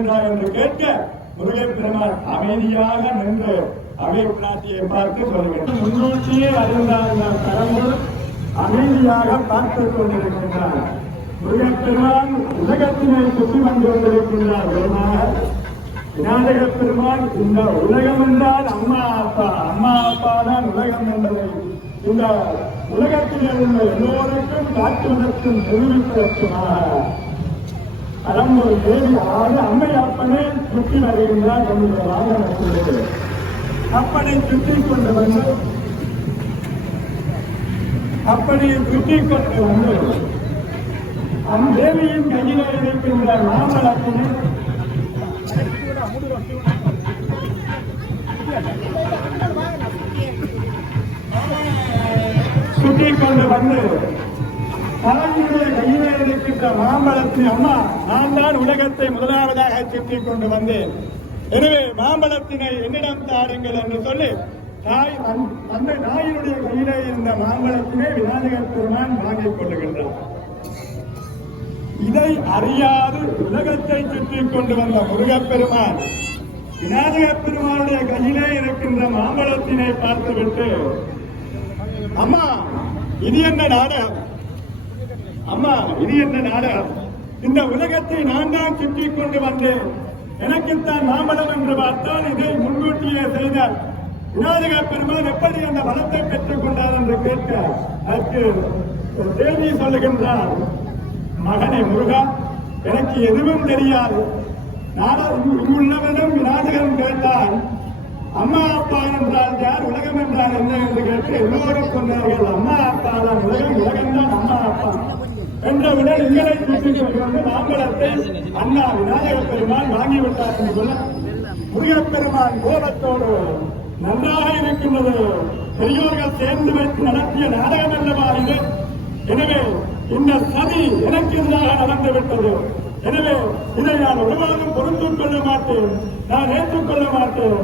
கொண்டிருக்கின்றார் என்று கேட்க முருகப்பெருமான் அமைதியாக நின்று அவை பிராட்டியை பார்த்து சொல்லுகிறார். முன்னோட்டியே அறிந்தார் கடவுள் அமைதியாக பார்த்துக் கொண்டிருக்கின்றார். முருகப்பெருமான் உலகத்தினை சுற்றி வந்து கொண்டிருக்கின்றார். விநாயகப் பெருமான் இந்த உலகம் என்றால் அம்மா அப்பா, அம்மா அப்பா தான் உலகம் என்பதை இந்த உலகத்திலே உள்ள எல்லோருக்கும் காட்டுவதற்கும் தெரிவிப்பதற்குமாக கடம்பூர் தேவி அதாவது அம்மை அப்பனை சுற்றி வருகின்றார் என்னுடைய வாகனத்திலே. அப்பனை சுற்றி கொண்டு வந்து தேவியின் கையிலே இருக்கின்ற மாமலத்தினை சுற்றிக் கொண்டு வந்து தாயினுடைய கையிலே இருக்கின்ற மாம்பழத்தை அம்மா நான் தான் உலகத்தை முதலாவதாக சுற்றிக் கொண்டு வந்தேன், எனவே மாம்பழத்தினை என்னிடம் தாருங்கள் என்று சொல்லி அந்த நாயினுடைய கையிலே இருந்த மாம்பழத்தினை விநாயகர் பெருமான் வாங்கிக் கொள்ளுகின்றார். இதை அறியாது உலகத்தை சுற்றிக் கொண்டு வந்த முருகப்பெருமான் விநாயகப் பெருமானுடைய கையிலே இருக்கின்ற மாம்பழத்தினை பார்த்துவிட்டு, அம்மா இது என்ன நாடகம், அம்மா இது என்ன நாடகம், இந்த உலகத்தை நான் தான் சுற்றிக் கொண்டு வந்தேன், எனக்குத்தான் மாம்பழம் என்று பார்த்தால் இதை முன்கூட்டியே செய்தார் விநாயகப் பெருமான் எப்படி அந்த பலத்தை பெற்றுக் கொண்டார் என்று கேட்க அதற்கு தேவி சொல்லுகின்றார், மகனே முருகா, எனக்கு எதுவும் தெரியாது, இங்குள்ளவரிடம் விநாயகன் கேட்டால் அம்மா அப்பா என்றால் யார், உலகம் என்றால் என்ன என்று கேட்டு எல்லோரும் சொன்னார்கள், அம்மா அப்பா தான் உலகம், உலகம் தான் அம்மா அப்பா என்றவுடன் எங்களை சுற்றிக் கொண்டு மாம்பழத்தை அண்ணா விநாயகப் பெருமான் வாங்கிவிட்டார் என்று சொல்ல முருகப்பெருமான் கோபத்தோடு நன்றாக இருக்கின்றது, பெரியோர்கள் சேர்ந்து வைத்து நடத்திய நாடகம் அல்லவா இது, எனவே இந்த சதி எனக்கு எதிராக நடந்துவிட்டது, எனவே இதை நான் ஒருவரும் பொருந்திக் கொள்ள மாட்டேன், நான் ஏற்றுக்கொள்ள மாட்டேன்.